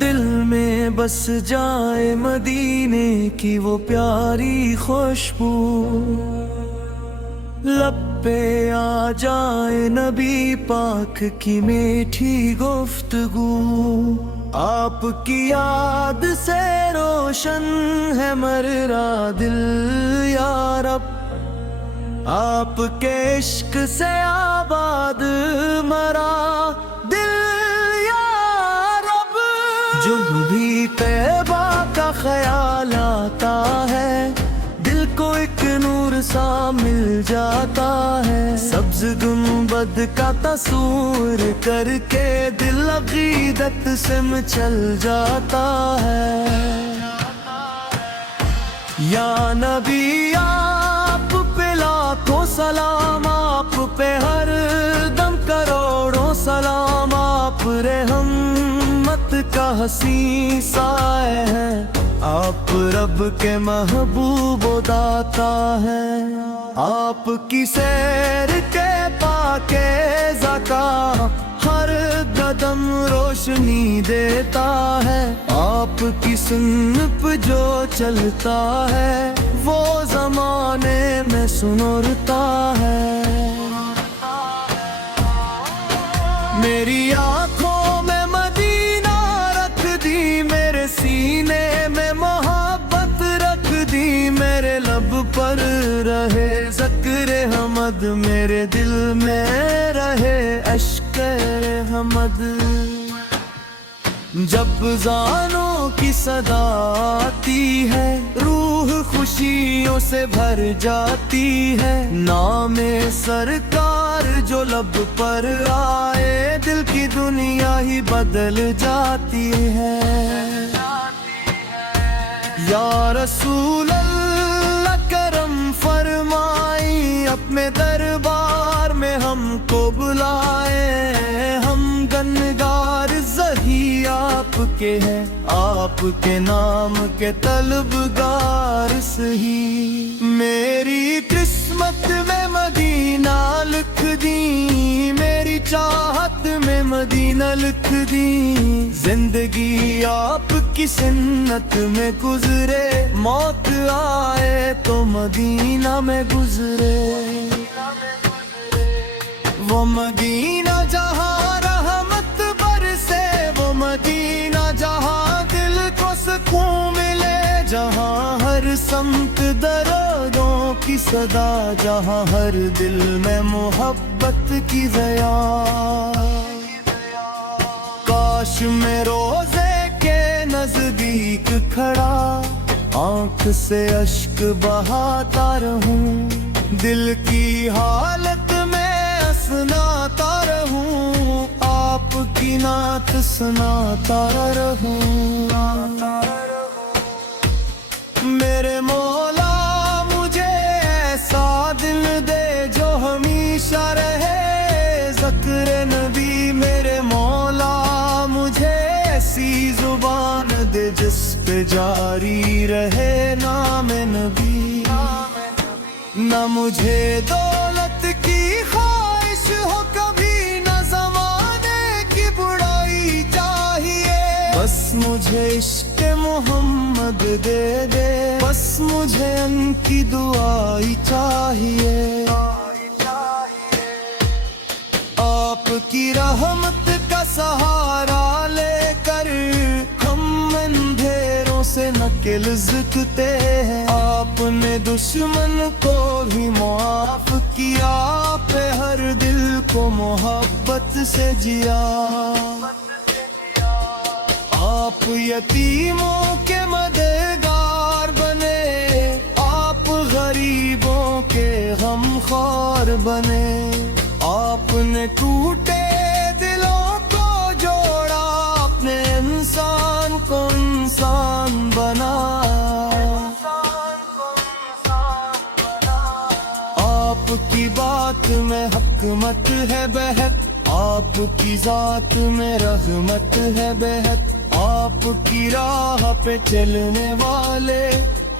دل میں بس جائے مدینے کی وہ پیاری خوشبو، لب پہ آ جائے نبی پاک کی میٹھی گفتگو، آپ کی یاد سے روشن ہے مرا دل یا رب، آپ کے عشق سے آباد مرا دل یا رب۔ جب بھی طیبہ کا خیال آتا ہے دل کو ایک نور سا مل جاتا ہے، سبز گنبد کا تصور کر کے دل عقیدت سے مچل جاتا ہے۔ یا نبی آپ پہ لاکھوں سلام، آپ پہ ہر دم کروڑوں سلام، آپ رحمت کا حسین سائے ہیں، آپ رب کے محبوب و داتا ہے، آپ کی سیر کے پاکیزہ کا ہر قدم روشنی دیتا ہے، آپ کی سنت جو چلتا ہے وہ زمانے میں سنورتا ہے۔ میری آنکھوں میں مدینہ رکھ دی، میرے سینے میں محبت رکھ دی، میرے لب پر رہے ذکر حمد، میرے دل میں رہے اشک حمد۔ جب زانوں کی صدا آتی ہے روح خوشیوں سے بھر جاتی ہے، نام سرکار جو لب پر آئے دل کی دنیا ہی بدل جاتی ہے۔ یا رسول اللہ کرم فرمائی، اپنے دربار میں ہم کو بلائے، ہم گنگار زہی آپ کے ہیں، آپ کے نام کے طلبگار سہی۔ میری قسمت میں مدینہ لکھ دی، میری چاہت میں مدینہ لکھ دی، زندگی آپ کی سنت میں گزرے، موت آئے تو مدینہ میں گزرے۔ وہ مدینہ جہاں رحمت برسے، وہ مدینہ جہاں دل کو سکون ملے، جہاں ہر سمت دردوں کی صدا، جہاں ہر دل میں محبت کی ضیا۔ کاش میں روزے کے نزدیک کھڑا آنکھ سے اشک بہاتا رہوں، دل کی حالت میں سناتا رہوں، آپ کی نعت سناتا رہوں۔ میرے مولا مجھے ایسا دل دے جو ہمیشہ رہے ذکر نبی، میرے مولا مجھے ایسی زبان دے جس پہ جاری رہے نام نبی۔ نہ مجھے دولت کی خواہش ہو کبھی، نہ زمانے کی بڑائی چاہیے، بس مجھے عشق محمد دے دے، بس مجھے ان کی دعائی چاہیے۔ آپ کی رحمت کا سہارا لے کر ہم اندھیروں سے نکل سکتے ہیں، آپ نے دشمن کو بھی معاف کیا، آپ ہر دل کو محبت سے جیا۔ آپ یتیموں کے مددگار بنے، آپ غریبوں کے غمخوار بنے، آپ نے ٹوٹے دلوں کو جوڑا، اپنے انسان کو انسان بنایا۔ آپ کی بات میں حکمت ہے بہت، آپ کی ذات میں رحمت ہے بہت، آپ کی راہ پہ چلنے والے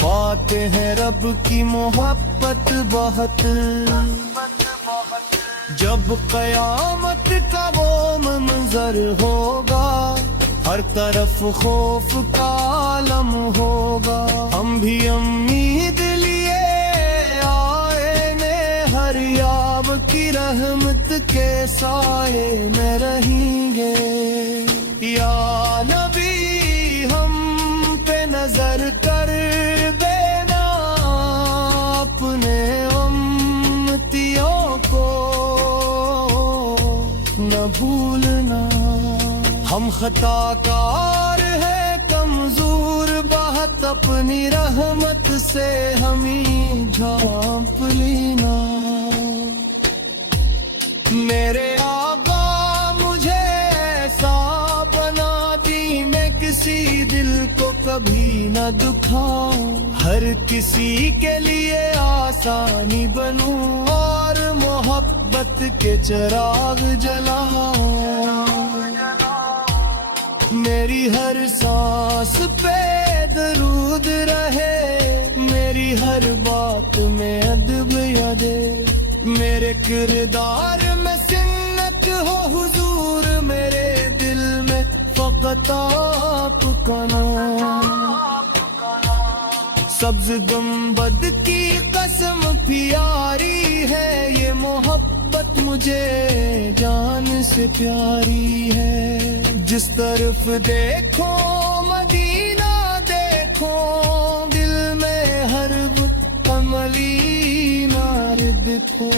پاتے ہیں رب کی محبت بہت۔ جب قیامت کا وہ منظر ہوگا، ہر طرف خوف کا عالم ہوگا، ہم بھی امید لیے آئے نے ہر یاب کی رحمت کے سائے میں رہیں گے۔ یا نبی ہم پہ نظر کر دینا، اپنے امتیوں کو نہ بھولنا، ہم خطا کار ہیں کمزور بہت، اپنی رحمت سے ہمیں ڈھانپ لینا۔ میرے آقا مجھے ایسا بنا دی، میں کسی دل کو کبھی نہ دکھاؤں، ہر کسی کے لیے آسانی بنوں اور محبت کے چراغ جلاؤں۔ میری ہر سانس پہ درود رہے، میری ہر بات میں ادب یادے، میرے کردار میں سنت ہو حضور، میرے دل میں فقط آپ کا نام۔ سبز گنبد کی قسم پیاری ہے، یہ محبت مجھے جان سے پیاری ہے۔ جس طرف دیکھو مدینہ دیکھو، دل میں ہر کملی نارد کو۔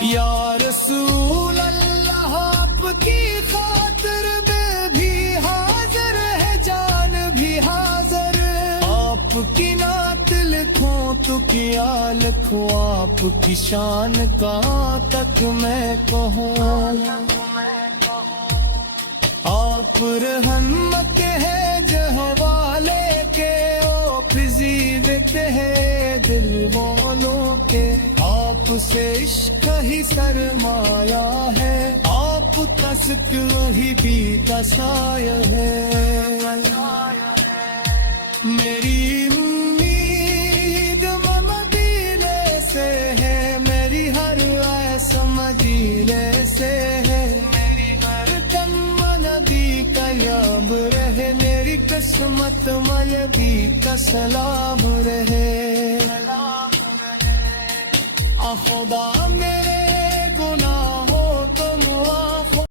یا رسول اللہ آپ کی خاطر میں بھی حاضر ہے، جان بھی حاضر، آپ کی نعت لکھوں تو کیا لکھوں، آپ کی شان کہاں تک میں کہوں۔ آپ رحمت کے ہیں جہوالے کے، او فضی دیتے ہیں دل والوں کے، آپ سے عشق ہی سرمایہ ہے، آپ کا ذکر ہی بھی سایہ ہے۔ میری امید مدینے سے ہے، میری ہر ایسا مدینے سے ہے، میری ہر تن نبی کا یاب رہے، میری قسمت نبی کا سلام رہے۔ خدا میرے